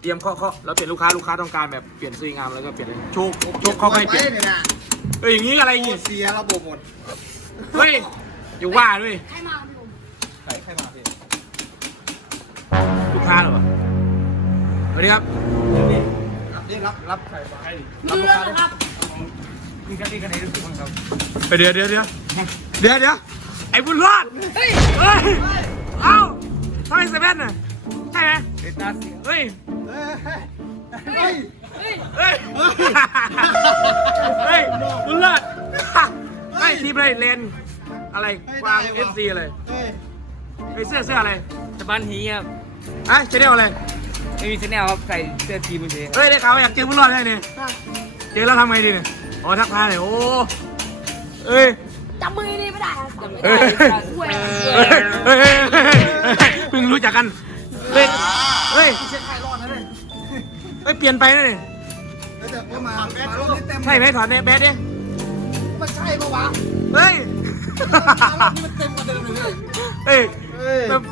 เตรียมเคาะเคาะแล้วเปลี่ยนลูกค้าลูกค้าต้องการแบบเปลี่ยนสวยงามแล้วก็เปลี่ยนเลยโชคโชคเขาไม่ให้เปลี่ยนเนี่ยนะเอ้ยอย่างงี้อะไรอย่างงี้เสียระบบหมดเฮ้ยอย่าว่าด้วยให้มาพี่ผมใครใครมาพี่ลูกค้าเหรอสวัสดีครับรับนี่รับรับใครมามีเรื่องนะครับนี่กันนี่กันไหนรู้สึกบ้างครับไปเดี๋ยวเดี๋ยวเดี๋ยวเดี๋ยวเดี๋ยวไอ้บุญรอดเฮ้ยเฮ้ยเอ้าทำไมเซเว่นน่ะใช่ไหมเดต้าเสียเฮ้ย เฮ้ยเฮ้ยเฮ้ยเฮ้ย เฮ้ยบุญรอดไอ้ทีมอะไรเลนอะไรกวางเอฟซีอะไรเฮ้ยไอ้เสื้อเสื้ออะไรสปันฮีครับไอ้ชแนลอะไรไม่มีชแนลครับใส่เสื้อทีมเฉยเฮ้ยได้ข่าวว่าอยากเจอบุญรอดได้เนี่ยเจอแล้วทำไงดีเนี่ยอ๋อทักทายหน่อยโอ้เอ้ยจับมือนี่ไม่ได้ครับเฮ้ยเฮ้ยเฮ้ยเฮ้ยเฮ้ยเฮ้ยเพิ่งรู้จักกันเฮ้ยเฮ้ย เช็คใครรอดนะเนี่ยเฮ้ยเปลี่ยนไปนะนี่เฮ้ยแต่ก็มาแบรอบนี้เต็มใช่ไหมถอดแบดดิมันใช่ปะวะเฮ้ยรอบนี้มันเต็มกว่าเดิมเลย เฮ้ยเฮ้ยแบบ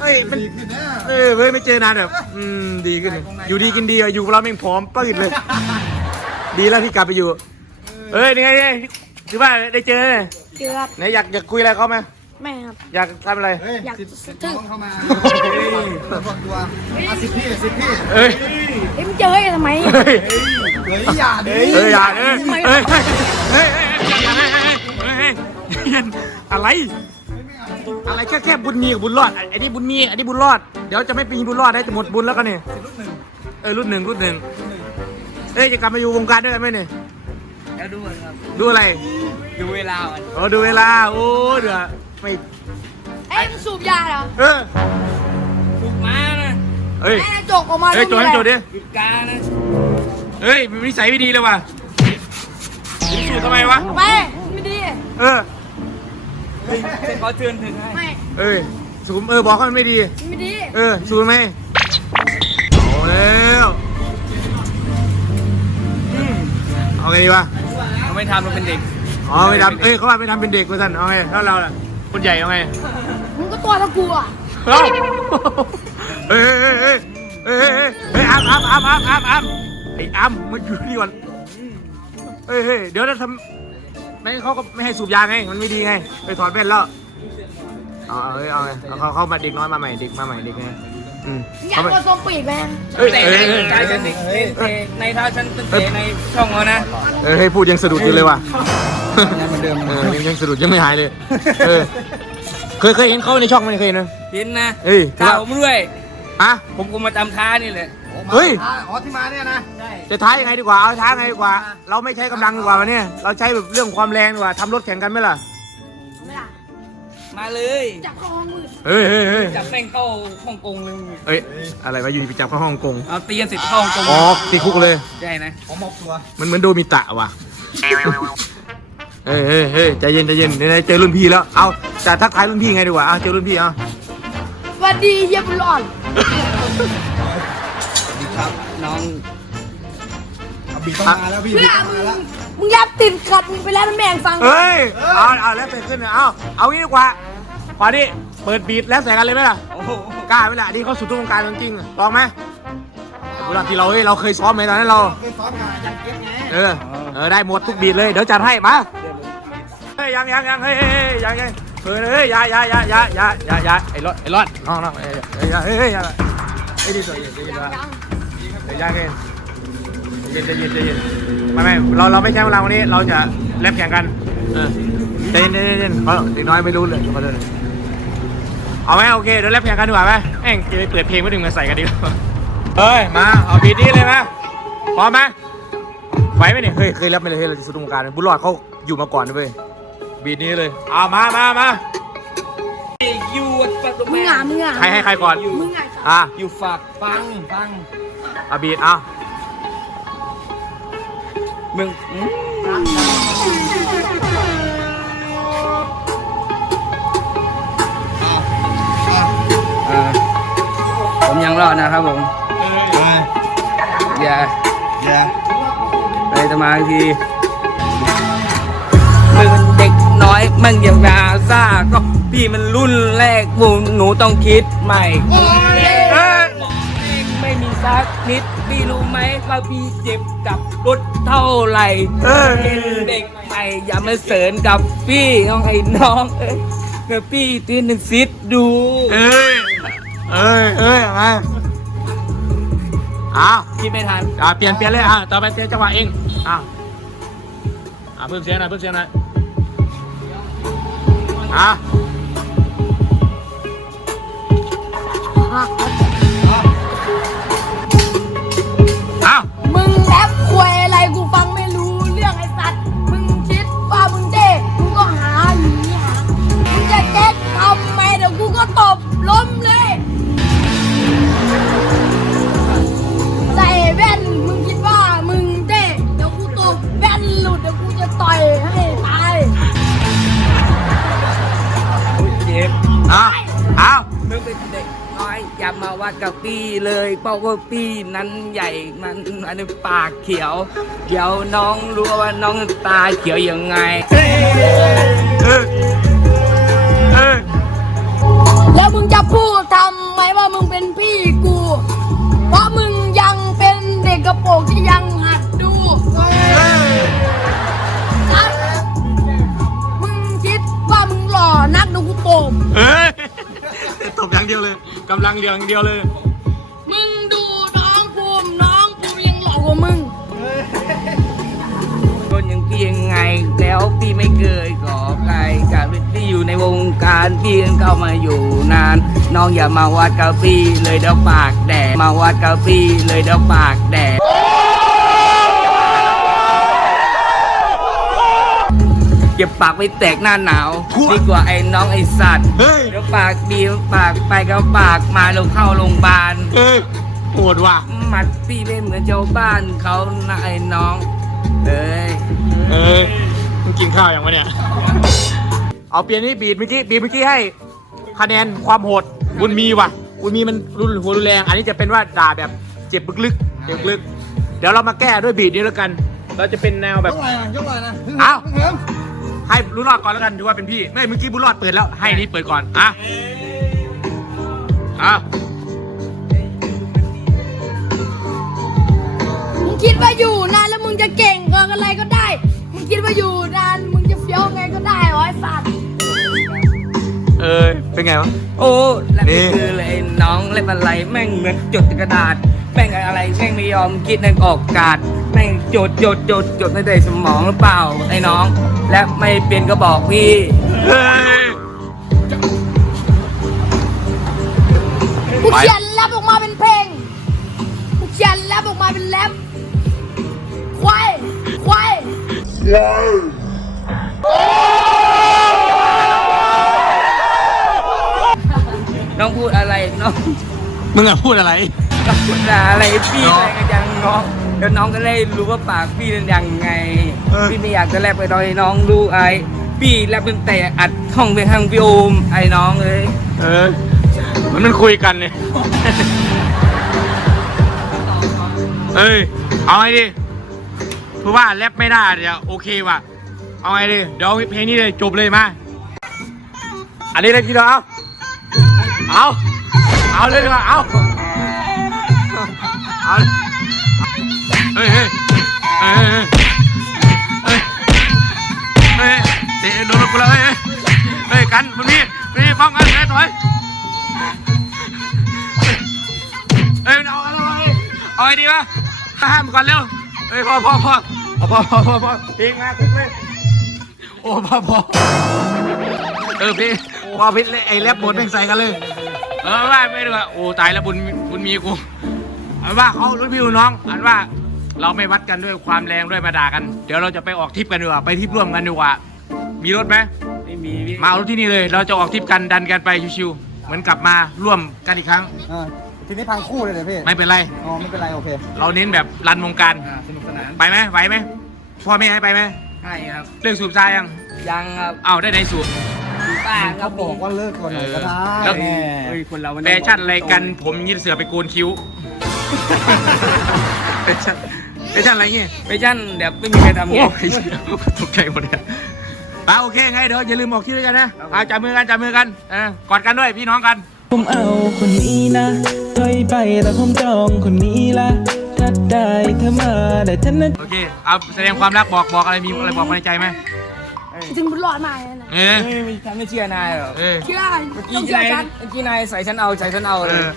เฮ้ยมันดีขึ้นนะเออเฮ้ยไม่เจอนานแบบอืมดีขึ้น อยู่ดีกินดีอะอยู่กับเราแม่งพร้อมปืดเลย ดีแล้วที่กลับไปอยู่เฮ้ยนี่ไงนี่ถือว่าได้เจอเลยเกือบไหนอยากอยากคุยอะไรเขาไหม ไม่ครับ อยากทำอะไร เฮ้ยอยากสิบสะสิบทึกน้องเข้ามาเปิดตัวอะสิบพี่สิบพี่เอ้ย เอ็มงเจอให้ทำไม เฮ้ย เฮ้ยอย่าดิเฮ้ยอย่าเอ้ยเฮ้ย เฮ้ย เฮ้ยเฮ้ยอย่าเฮ้ยเฮ้ยเฮ้ยเฮ้ยเย็นอะไร อะไรแค่แค่บุญมีกับบุญรอดไอ้ไอ้นี่บุญมี ไอ้นี่บุญรอด เดี๋ยวจะไม่มีบุญรอดได้จะหมดบุญแล้วกันเนี่ยสิบลูกหนึ่งเออรุ่นหนึ่งรุ่นหนึ่งเอ้ยจะกลับมาอยู่วงการด้วยกันไหมเนี่ยๆแล้วดูเหมือนครับ ดูอะไร ดูเวลามันอ๋อดูเวลา โอ้เดี๋ยว ไม่เอ้ยมึงสูบยาเหรอเออถูกมานะเฮ้ยไอ้จกออกมาเฮ้ยโจดให้โจดดิหยุดกานะเฮ้ยมีนิสัยไม่ดีเลยว่ะมึงสูดทำไมวะไปไม่ดี เออขอเชิญถึงให้ไม่ เอ้ยสูบเออบอกเขามันไม่ดี ไม่ดี เออสูดไหมเอาแล้วอืมเอาไงดีวะเราไม่ทำเราเป็นเด็ก อ๋อไม่ทำเอ้ยเขาว่าไม่ทำเป็นเด็กมาสั่นเอาไงแล้วเราล่ะ คนใหญ่เอาไงมึงก็ตัวเท่ากูอะเอ้าเฮ้ยเฮ้ยเฮ้ยเฮ้ยเฮ้ยเฮ้ยเฮ้ยอ้ำอ้ำอ้ำอ้ำอ้ำอ้ำไอ้อ้ำมันอยู่นี่ก่อนเฮ้ยเฮ้ยเดี๋ยวจะทำไม่งั้นเขาก็ไม่ให้สูบยาไง มันไม่ดีไง ไปถอดแว่นแล้วเอาเอาเฮ้ยเอาไงเอาเขาเขามาเด็กน้อยมาใหม่เด็กมาใหม่เด็กไงอืมอยากเขามาตัวทรงปีกแม่งเฮ้ยแต่เฮ้ในยเฮ้ยใจฉันเตะเตะในเท้าฉันเตะในช่องเขานะเออให้พูดยังสะดุดอยู่เลยว่ะยังเห มือนเดิมเออยังยังสะดุดยังไม่หายเลยเออเคยเคยเห็นเขาในช่องไหมเคยเห็นนะ เห็นนะเฮ้ยข่าวผมด้วยฮะผมก็มาจำท้านี่แหละ เฮ้ย อ๋อที่มาเนี่ยนะใช่จะท้ายังไงดีกว่า เอาท้าไงดีกว่า เราไม่ใช้กำลังดีกว่าวันนี้เราใช้แบบเรื่องความแรงดีกว่าทำรถแข่งกันไหมล่ะไม่ล่ะมาเลย จับเข้าห้องมืดเฮ้ยเฮ้ยเฮ้ยจับแม่งเข้าฮ่องกงเลยเอ้ย อะไรวะอยู่ดีไปจับเข้าฮ่องกง เอาตีกันเสร็จเข้าฮ่องกงอ๋อติดคุกเลย ใช่นะผมมอบตัว มันเหมือนโดมิตะว่ะ เฮ้ยเฮ้ยเฮ้ยใจเย็นใจเย็นเดี๋ยวเจอรุ่นพี่แล้ว เอาจะทักทายรุ่นพี่ไงดีกว่าเอาเจอรุ่นพี่เอาสวัสดีเยี่ยมร้อนน้องเอาบีต้องมาแล้วพี่เพื่บีอต้องมึมางแล้วมึงยับติดขัดมึงไปแล้วมันแม่งฟัง เฮ้ย เอาเอาแล้วแต่ขึ้นนะเอาเอางี้ดีกว่าพอดิเปิดบีทแล้วใส่กันเลยไหมล่ะ โอ้โหกล้าไหมล่ะนี่เขาสุดทุกวงการจริงๆอะลองไหมเวลาที่เราเฮ้ยเราเคยซ้อมไหมตอนนั้นเราเคยซ้อมงานยันเก็ตไง เออ เออได้หมดทุกบีทเลย เดี๋ยวจัดให้มาเฮ้ ยยังยังยังเฮ้ยเฮ้ยยังยังเฮ้ยเฮ้ยยายายายายายายาไอ้รอดไอ้รอดน้องน้องเฮ้ยเฮ้ยเฮ้ยเฮ้ยย่าไอ้ดีตัวเย็นเย็นยังยังเฮ้ยยังเย็นเย็นใจเย็นใจเย็นไม่ไม่เราเราไม่ใช้เวลาวันนี้เราจะแลบแข่งกันเออใจเย็นใจเย็นเย็นเพราเด็กน้อยไม่รู้เลยเขาเดินเอาไหมโอเคเดี๋ยวแลบแข่งกันดีกว่าไหมแม่งจะไปเปิดเพลงไม่ถึงมาใส่กันดีกว่าเฮ้ยมาเอาบีทนี้เลยนะพร้อมไหมไหวไหมเนี่ยเฮ้ยเคยรับไหมเลยเฮ้ยเราจะสุดวงการบุญรอดเขาอยู่มาก่อนนะเว้ย บีทนี้เลยเอามามามายูฟังดูมึงแม่อะมึงอะใครให้ใครก่อน มึงอะอะอยู่ฝากฟังฟังเอาบีทเอามึงอืมอ่าผมยังรอดนะครับผม อย่าอย่าไปสมาทีมึงเด็ก น้อยมึงอย่ามาซ่าก็พี่มันรุ่นแรกบุหนูต้องคิดใหม่เอ้ยไม่มีมีสักนิดพี่รู้ไหมว่าพี่เจ็บกับรถเท่าไหร่เออเป็นเด็กใหม่อย่ามาเสริญกับพี่น้องไอ้น้องเอ้ยเมื่อพี่ตื่นหนึ่งซิดดู เอ้ย เอ้ยเอ้ยมาอ้าวคิดไม่ทัน อ่าเปลี่ยนเปลี่ยนเลยอะต่อไปเปลี่ยนจังหวะเอง อะอะเพิ่มเสียงหน่อยเพิ่มเสียงหน่อย อ่ ว่ากับพี่เลยเพราะว่าพี่นั้นใหญ่มันอันนี้ปากเขียว เดี๋ยวน้องรู้ว่าน้องตาเขียวยังไง แล้วมึงจะพูดทำไมว่ามึงเป็นพี่กู เพราะมึงยังเป็นเด็กกระโปรงที่ยังหัดดู เดียวเลยกำลังเดียวอย่างเดียวเลยมึงดูน้องภูมิน้องภูมิยังหล่อกว่ามึง คนอย่างพี่ยังไงแล้วพี่ไม่เคยขอใครกับพี่อยู่ในวงการพี่ยังเข้ามาอยู่นาน น้องอย่ามาวัดกับพี่เลยเดี๋ยวปากแดดมาวัดกับพี่เลยเดี๋ยวปากแดด เก็บปากไว้แตกหน้าหนาวดีกว่าไอ้น้องไอ้สัตว์เฮ้ย เดี๋ยวปากดีปากไปก็ปากมาลงเข้าโรงพยาบาลเอ้ยโหดว่ะ หมัดพี่ไม่เหมือนชาวบ้านเขานะไอ้น้องเอ้ยเอ้ยมึงกินข้าวยังวะเนี่ย เอาเปลี่ยนนี่บีดเมื่อกี้บีดเมื่อกี้ให้ คะแนนความโหดบุญมีว่ะบุญมีมันรุนหัวรุนแรง อันนี้จะเป็นว่าด่าแบบเจ็บลึกๆเจ็บลึก เดี๋ยวเรามาแก้ด้วยบีดนี้แล้วกัน เราจะเป็นแนวแบบ ยกอะไรนะยกอะไรนะเอ้าเพิ่ม ให้รู้รอดก่อนแล้วกันถือว่าเป็นพี่ไม่เมื่อกี้บุญรอดเปิดแล้ว ให้นี่เปิดก่อนอะอะมึงคิดว่าอยู่นานแล้วมึงจะเก่งกินอะไรก็ได้ มึงคิดว่าอยู่นานมึงจะเฟี้ยวไงก็ได้เหรอไอ้สัตว์ เออเป็นไงวะ โอ้และนี่ นี่คือเลยน้องเล่นอะไรแม่งเหมือนจดกระดาษแม่งอะไรแม่งไม่ยอมคิดในออกกาดแม่งจดจดจดจดในใจสมองหรือเปล่าไอ้น้อง และไม่เป็นก็บอกพี่เฮ้ย กูไปเขียนแรปออกมาเป็นเพลงกูเขียนแรปออกมาเป็นแรปควายควายน้องพู ดอะไรน้องมึงอะพูดอะไรน้องพูดอะไรพี่น้องอะไรกันยังน้องเดี๋ยวน้องก็ได้รู้ว่าปากพี่เป็นยังไงเออพี่ไม่อยากจะแลบไปตอนให้น้องรู้ไอ้พี่แลบตั้งแต่อัดห้องไปทางพี่โอมไอ้น้องเลย เออเหมันมันคุยกันเนี่ยเอ้ย เอาไงดีเพราะว่าแรปไม่ได้เดี๋ยวโอเคว่ะ เอาไงดีเดี๋ยวเพลงนี้เลยจบเลยมา อันนี้เลยพี่น้องเอา เอา เอาเลยดีกว่าเอาเอาเฮ้ยเฮ้ยเฮ้ยเฮ้ยเฮ้ยเฮ้ยโดนกูแล้วเฮ้ยเฮ้ยเฮ้ยกันมันมีมันมีป้องกันไอ้ถอยเฮ้ยเอาเอาเอาเอาเอาไงดีวะห้ามก่อนเร็วเฮ้ยพอพอพอพอพอพอพอพลงมาคุกเลยโอ้พอพอเออพี่พอพี่ไอ้แรปบทแม่งใส่กันเลย เออว่าไม่ดีกว่าโอ้ตายแล้วบุญบุญมีกูอันว่าเขารุ่นพี่รุ่นน้อง อันว่าเราไม่วัดกันด้วยความแรงด้วยมาด่ากัน เดี๋ยวเราจะไปออกทริปกันดีกว่าไปทริปร่วมกันดีกว่า มีรถไหมไม่มีพี่มาเอารถที่นี่เลย เราจะออกทริปกันดันกันไปชิวๆเหมือนกลับมาร่วมกันอีกครั้งอ่าทีนี้พังคู่เลยเลยพี่ไม่เป็นไร อ๋อไม่เป็นไรโอเคเราเน้นแบบรันวงการอ่าสนุกสนานไปไหมไหวไหมพ่อแม่ให้ไปไหมใช่ครับเลิกสูบทรายยังยังครับเอาได้ไหนสูบ อยู่บ้านครัเขาบบอกว่าเลิกก่อนหน่อยก็ได้แล้ว แหมเฮ้ยคนเรามันแฟชั่นอะไรกันผมยืดเสือไปโกนคิ้วแฟชั่นแฟชั่นอะไรเงี้ยแฟชั่นเดี๋ยวไม่มีใครทำโอ้ไงยตกใจหมดเลยอะโอเคไงเดี๋ยวอย่าลืมออกที่ด้วยกันนะอะจับมือกันจับมือกันเออกอดกันด้วยพี่น้องกันโอ้ผมเอาคนนี้นะถอยไปแล้วผมจองคนนี้ละถ้าได้เธอมาแต่ฉันนั้น โอเคเอาแสดงความรักบอกบอกอะไรมีอะไรบอกในใจไหม ถึงบุญรอดมาเลยนะเออเฮ้ยมีฉันไม่เชื่อนายหรอกเออเชื่อเมื่อต้กี้องเชื่อนายฉันเมื่อกี้นายใส่ฉันเอาใส่ฉันเอาเอเลยอ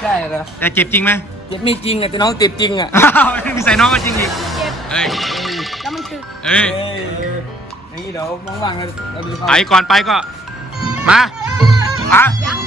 ใช่เหรอแต่เจ็บจริงไหมเจ็บไม่จริงอะแต่น้องเจ็บจริงอะอ้าวมีใส่น้องก็จริงอีกเจ็บเอ้ยแล้วมันคือเอ้ยเฮ้ยอย่างนี้เดี๋ยวว่างๆเราเราดูเขาไปก่อนไปก็มาอะ ยัง